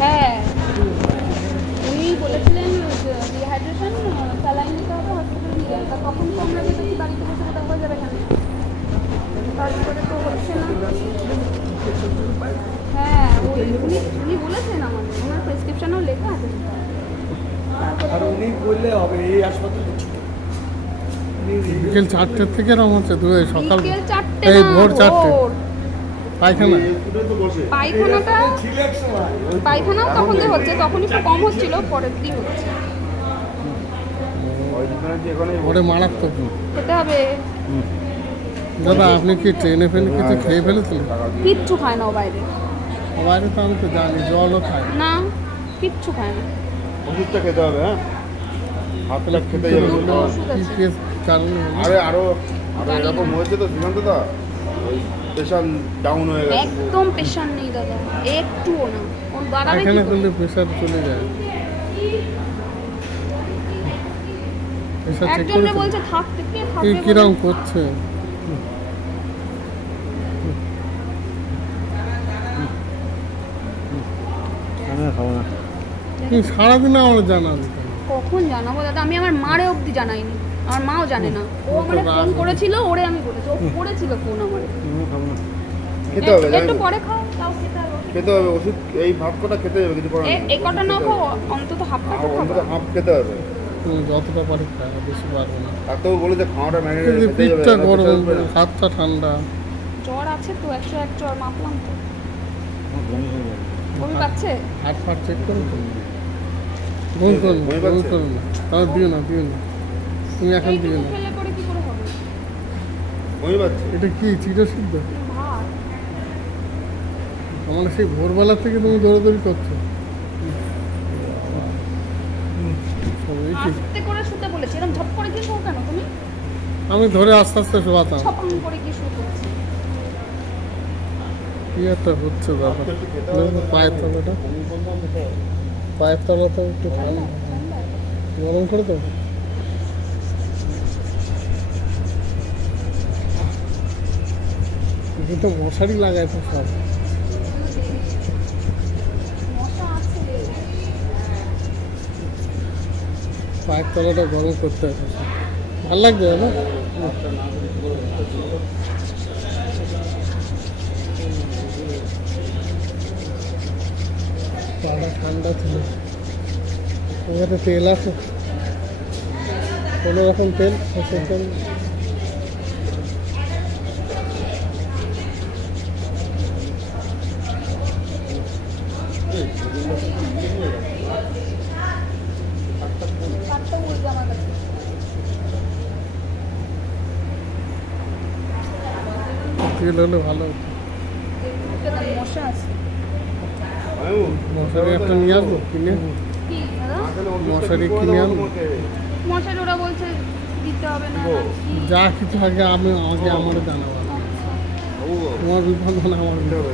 হ্যাঁ, উনি বলেছিলেন ডিহাইড্রেশন, স্যালাইন নিতে হবে, হসপিটাল নিয়ে যান। তা তখন তো আমরা ভেবেছি বাড়িতে বসে কোথাও হয়ে যাবে এখানে, তারপরে তো হচ্ছে না। হ্যাঁ, উনি বলেছেন আমাদের, ওনার প্রেসক্রিপশনেও লেখা আছে। আর উনি বললে হবে এই হাসপাতালে বিকেল 4টের থেকে এরকম হচ্ছে, সকাল বিকেল 4টে এই না, ভোর 4টে। ভোর। পায়খানা পায়খানাও তখন যে হচ্ছে, তখন একটু কম হচ্ছিল, পরের দিন হচ্ছে। ওরে মারাত্মক। খেতে হবে। দাদা আপনি কি ট্রেনে ফেলে কিছু খেয়ে ফেলেছিলেন? কিচ্ছু খায় না ও বাইরে। বাইরে তো আমি তো জানি, জলও খায় না, কিচ্ছু খায় না। ওষুধটা খেতে হবে, হ্যাঁ, হাতটা খেতে যাবে। কি কেস কারণে? আরো এরকম হয়েছে তো শ্রীকান্ত দা, ওই প্রেশার ডাউন হয়ে গেছে। একদম প্রেশার নেই দাদা, একটুও না। ওর দাঁড়াবে এখানে করলে প্রেশার চলে যায়। প্রেশার চেক একজনে করেছেন? বলছে থাকতে, কে কি থাকবে? কিরকম করছে? সারাদিন আমার জানান। কখন জানাবো দাদা? আমি আমার মারে অবধি জানাইনি, আমার মাও জানে না। ও আমারে ফোন করেছিল, ওরে আমি বলেছি, ও করেছিল ফোন আমারে। খেতে হবে, একটু পরে খাও, তাও খেতে হবে। খেতে হবে ওষুধ, এই ভাত কটা খেতে হবে, কিছু করার নেই। এই কটা না খাও, অন্তত হাফটা তো খাও। অন্তত হাফ খেতে হবে। তুমি যতটা পারি খায়, বেশি পারবো না। ডাক্তারও বলেছে খাওয়াটা ম্যানেজ কিন্তু পিঠটা গরম, হাতটা ঠান্ডা। জ্বর আছে তো, 101 জ্বর মাপলাম তো। বমি পাচ্ছে? হাত ফাট চেক করুন তো। বমি করুন না, তাহলে দিও না। তুমি এখন দিও এইটুকু না। খেলে পরে কি করে হবে? বমি পাচ্ছে। এটা কি চির সিদ্ধ? ভাত। আমার সেই ভোরবেলা থেকে তুমি দৌড়াদৌড়ি করছো। আস্তে করে শুতে বলেছি, এরকম ঝপ করে কি শোও কেন তুমি? আমি ধরে আস্তে আস্তে শোয়াতাম। ছপাং করে কি শুয়ে পড়ছি? কি একটা হচ্ছে ব্যাপার। পায়ের তলাটা একটু ঠান্ডা, গরম করে তো। কিন্তু মশারি লাগায় তো সব। মশা আছে। পায়ের তলাটা গরম করতে হবে। ভালো লাগছে না? পাটা ঠান্ডা ছিল। ওখানে তেল আছে, কোনো রকম তেল, সরষের তেল। তেল হলে ভালো হতো। মশা আছে। মশারি একটা নিয়ে আসবো কিনে। কি দাদা? মশারি কিনে আনবো। মশারি ওরা বলছে দিতে হবে না। যা কিছু আগে আমারে জানাবো। তোমার বিপদ মানে আমার বিপদ।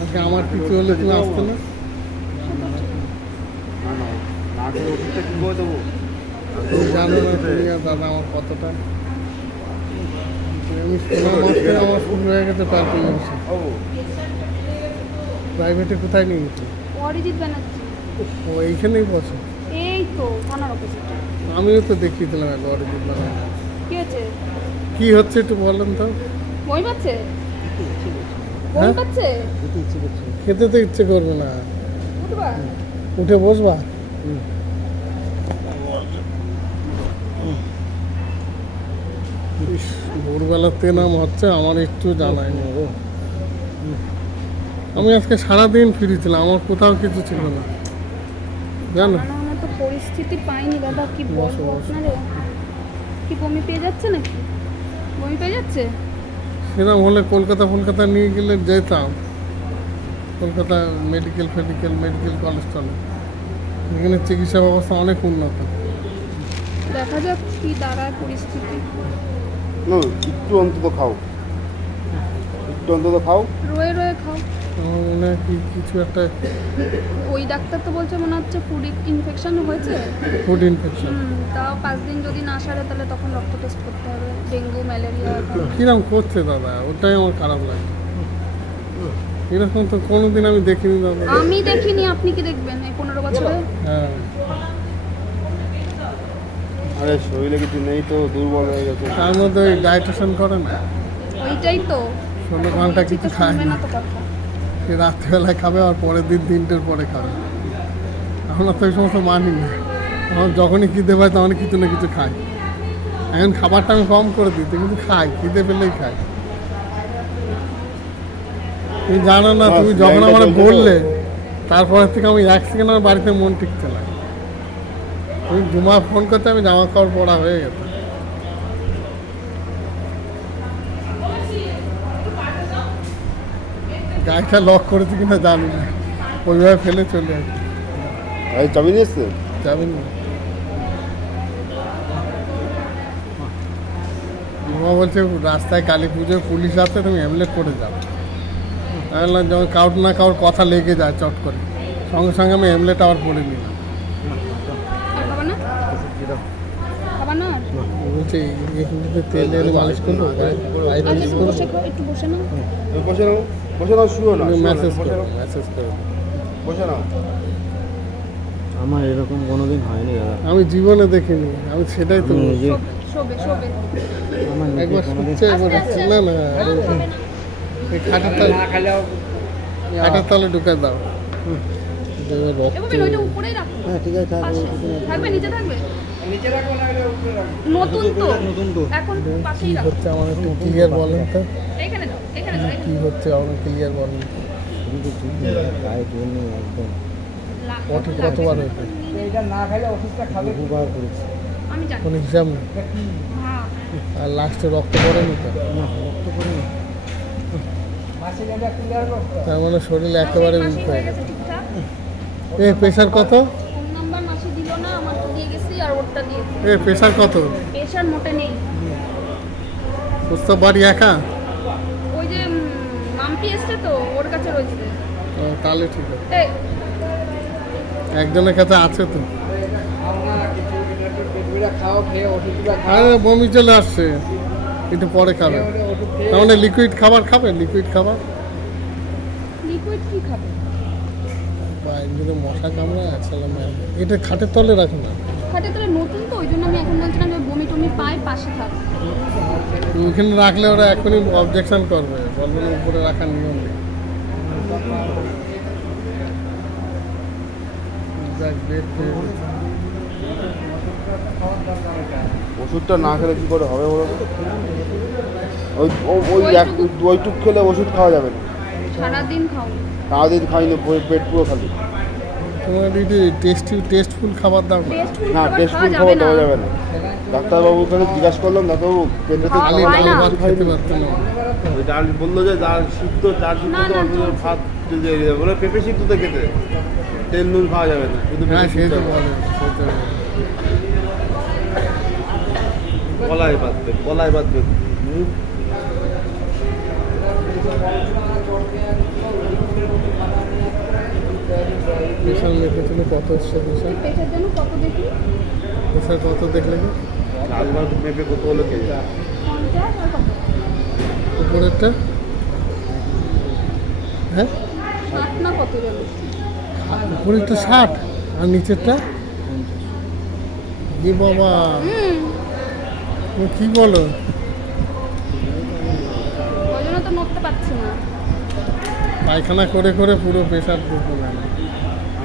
আজকে আমার কিছু হলে তুমি আসতে না। তুমি জানো না তুমি আর দাদা আমার কতটা। আমি শোনা মাত্র আমার শুরু হয়ে গেছে পারফরমেন্স। প্রাইভেটে কোথায় নিয়ে গেছে? অরিজিৎ ব্যানার্জি। ও এইখানেই বসে। এই তো থানার অপোজিটে। আমিও তো দেখিয়েছিলাম একবার অরিজিৎ ব্যানার্জি। কি হচ্ছে? কি হচ্ছে একটু বলেন তো। বই পাচ্ছে? বই পাচ্ছে? খেতে তো ইচ্ছে করবে না। উঠবা? উঠে বসবা? ভোরবেলাতে নাম হচ্ছে, আমার একটু জানাই না। আমি আজকে সারাদিন ফ্রি ছিলাম, আমার কোথাও কিছু ছিল না জানো। আমার তো পরিস্থিতি পাইনি দাদা, কি বলবো আপনারে। কি বমি পেয়ে যাচ্ছে নাকি? বমি পেয়ে যাচ্ছে? সেরকম হলে কলকাতা নিয়ে গেলে যেতাম। কলকাতা মেডিকেল কলেজ চলে, এখানে চিকিৎসা ব্যবস্থা অনেক উন্নত। দেখা যাক কি দাঁড়ায় পরিস্থিতি। একটু অন্তত খাও, রয়ে রয়ে খাও। মনে হয় কি কিছু একটা ওই ডাক্তার তো বলছে মনে হচ্ছে ফুড ইনফেকশন হয়েছে। Food infection. তাও 5 দিন যদি না সারে তাহলে তখন রক্ত টেস্ট করতে হবে, ডেঙ্গু ম্যালেরিয়া। কিরম করছে দাদা, ওটাই আমার খারাপ লাগে। এরকম তো কোনোদিন আমি দেখিনি দাদা। আমি দেখিনি, আপনি কি দেখবেন এই 15 বছরে? হ্যাঁ, আরে শরীরে কিছু নেই তো, দুর্বল হয়ে গেছে। তার মধ্যে ওই ডায়েটেশন করে না, ওইটাই তো 16 ঘন্টা কিছু খায় শুনবে না। না তো কথা। সে রাত্রিবেলায় খাবে আর পরের দিন 3টের পরে খাবে। আমরা তো এই সমস্ত মানি না। আমার যখনই খিদে পায় তখনই কিছু না কিছু খাই। এখন খাবারটা আমি কম করে দিতে, কিন্তু খাই, খিদে পেলেই খাই। তুমি জানো না, তুমি যখন আমার বললে তারপরের থেকে আমি 1 সেকেন্ড আমার বাড়িতে মন টিকছে না। তুমি জুমা ফোন করতে আমি জামা কাপড় পরা হয়ে গেছে। গাড়িটা লক করেছি কিনা জানি না, ওইভাবে ফেলে চলে আসি। এই চাবি নিয়ে এসছে? যাবেন না? জুমা বলছে রাস্তায় কালী পুজোর পুলিশ আছে, তুমি হেমলেট করে যাও। আমি বললাম যখন কাউর না কাউর কথা লেগে যায় চট করে, সঙ্গে সঙ্গে আমি হেমলেট আবার পরে নিলাম। আর খাবা না? খাবা না? ও বলছে এখানে তেলের মালিশ করবো, বাইরে আচ্ছা, মালিশ একটু করবো। বসে খাও, একটু বসে নাও। তুমি বসে নাও, বসে নাও, শুও না, শুও না, মেসেজ বসে করবো, নাও, মেসেজ করবো। বসে নাও। আমার এরকম কোনোদিন হয়নি দাদা। আমি জীবনে দেখিনি, আমি সেটাই তো আমি বলছি। নিজে শোবে শোবে। আমার নিজে একবার কোনোদিন শুচ্ছে একবার আস্তে আস্তে। না না না, শোবে না। এই খাটের তলে, খাটের তলে ঢুকে দাও। দেবে রক্ত। এভাবে ওইটা উপরেই রাখো। হ্যাঁ ঠিক আছে, থাকবে। পাশে। থাকবে, নিচে থাকবে? নতুন তো, নতুন তো। এখন কি পাশেই রাখো। হচ্ছে আমার একটু ক্লিয়ার বলেন তো, এখানে দাও, এখানে দাও, কি হচ্ছে আমার ক্লিয়ার বলেন তো। কিন্তু ঠিক নেই, গায়ে জোর নেই একদম। কত কতবার হয়েছে বহুবার করেছি। আমি জানি। কোনো হিসাব নেই। হ্যাঁ। আর লাস্টে রক্ত পড়েনি তো, না রক্ত করে না। তার মানে শরীর একেবারে মাসি উইক হয়ে হয়ে গেছে গেছে। ঠিকঠাক। এ প্রেশার কত? ফোন নাম্বার মাসি দিল না, আমারটা দিয়ে গেছি আর ওরটা দিয়েছি। এ প্রেশার কত? প্রেশার মোটে নেই। বুঝতে পারি একা। ওই যে মাম্পি এসছে তো, ওর কাছে রয়েছে। ও, তাহলে ঠিক আছে, এই, একজনের কাছে আছে তো। আরে বমি চলে আসছে, একটু পরে খাবে। তার মানে লিকুইড খাবার খাবে, লিকুইড খাবার। লিকুইড কি খাবে? বা যদি মশা কামড়ায় আসলে এটা খাটের তলে রাখো না। খাটে তোরা নতুন তো, ওই জন্য আমি এখন বলছিলাম যে বমি টমি পাই, পাশে থাক। ওইখানে রাখলে ওরা এখনই অবজেকশন করবে, বলবে না উপরে রাখার নিয়ম নেই। যাক, বেড পেয়ে গেছে। ওষুধটা না খেলে কি করে হবে বলো তো? ওই ওইটুক খেলে ওষুধ খাওয়া যাবে না। সারাদিন খাও। সারাদিন খাইনি, পেট পুরো খালি। তোমার একটু টেস্টফুল খাবার দাও না। টেস্টফুল না, খাবার টেস্টফুল খাওয়া খাবার যাবে দেওয়া না। যাবে না। ডাক্তারবাবুর কাছে জিজ্ঞাসা করলাম, ডাক্তারবাবু পেটে তো খাওয়া ডালি হয় ডাল না। ভাত খেতে পারতো না। ওই ডাল বললো যে ডাল সিদ্ধ, ডাল সিদ্ধ না, তো না, অন্য চলছে। ভাত যদি এড়িয়ে যাবে। বলে পেঁপে সিদ্ধ তো খেতে, তেল নুন খাওয়া যাবে না, শুধু হ্যাঁ, পেঁপে সেই সিদ্ধ তো খাওয়া বলে, সেই তো বলে। যাবে। কলাই বাঁধবে, কলাই বাঁধবে। প্রেশার মেপেছিল কত এসছে প্রেশার? পেটের জন্য কত দেখি? প্রেশার কত দেখলে কি? ডাল ভাত পেঁপে কত হলো খেয়ে 50 আর কত? উপরেরটা? হ্যাঁ, 60 না কত গেল? উপরেরটা 60 আর নিচেরটা? কি বাবা, তুমি কি বলো? ওই জন্য তো নড়তে পারছি না। পায়খানা করে করে পুরো প্রেশার দুপুর গেল।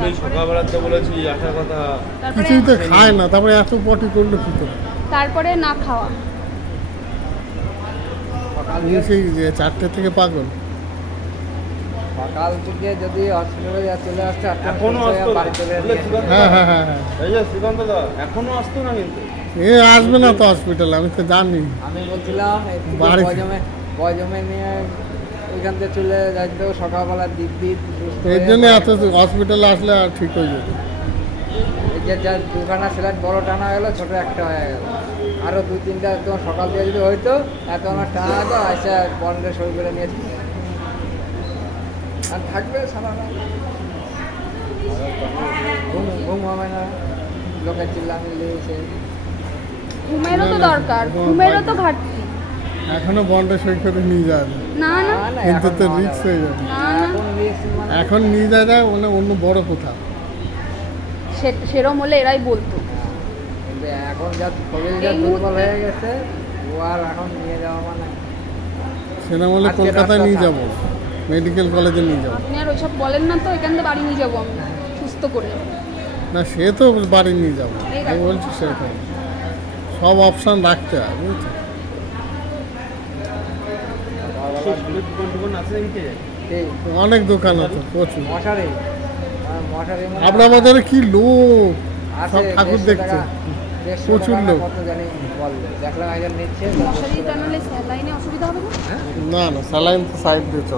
আমি সকালবেলাতে বলেছি আসার কথা। তারপরে কিছুই তো খায় না, তারপরে এত পটি করলো কি করে? তারপরে না খাওয়া। তুমি সেই 4টে থেকে পাগল। সকাল থেকে যদি হসপিটালে চলে আসছে এখনো আসতো না। বাড়ি চলে বুঝলে শ্রীকান্ত হ্যাঁ দা? হ্যাঁ হ্যাঁ হ্যাঁ, এই যে শ্রীকান্ত দা এখনো আসতো না কিন্তু। এ আসবে না তো হসপিটালে, আমি তো জানি। আমি বলছিলাম বাড়ি- বয়জমে নিয়ে ওইখান থেকে চলে যাইতো সকালবেলা দিক এর জন্য এত হসপিটালে আসলে আর ঠিক হয়ে যেত। এই যে যা দুখানা সিলাইট বড় টানা গেলো, ছোট একটা হয়ে গেল। আরও 2-3টা তোমার সকাল দিয়ে যদি হইতো এত আমার টানা হতো, আসে বন্ডে সই করে নিয়েছি। আর থাকবে সারা রাত। ঘুম হবে না, লোকের চিল্লামিল্লি এসে। ঘুমেরও তো দরকার, ঘুমেরও তো ঘাটতি। এখনো বন্ডে সই করে নিয়ে যাবে, না না না, কিন্তু এখন তো নেওয়া রিক্স যাবে হয়ে যাবে। না না, এখন risk মানে এখন নিয়ে যায় মানে অন্য বড় কোথাও। সেরম হলে এরাই বলতো। কিন্তু এখন যা শরীর যা এই দুর্বল মুহূর্তে- হয়ে গেছে, ও আর এখন নিয়ে যাওয়া মানে সেরকম হলে আজকে কলকাতায় রাস্তা নিয়ে থাক। যাবো, মেডিকেল কলেজে নিয়ে যাবো। আপনি আর ওইসব বলেন না তো, এখান থেকে বাড়ি নিয়ে যাবো আমি সুস্থ করে। না সে তো বাড়ি নিয়ে যাবো, এই আমি দেখো। বলছি সেরকম সব অপশান রাখতে হয়, বুঝছো? এই অনেক দোকান আছে প্রচুর। মশারি মশারি মনে হয় আপনার বাজারে কি লোক, আছে সব ঠাকুর 150 দেখছে। টাকা, 150 প্রচুর টাকা না লোক। কত জানি বল, দেখলাম একজন নিচ্ছে। মশারি টানালে স্যালাইনে অসুবিধা হবে না? না না স্যালাইন তো সাইড দিয়ে চলে।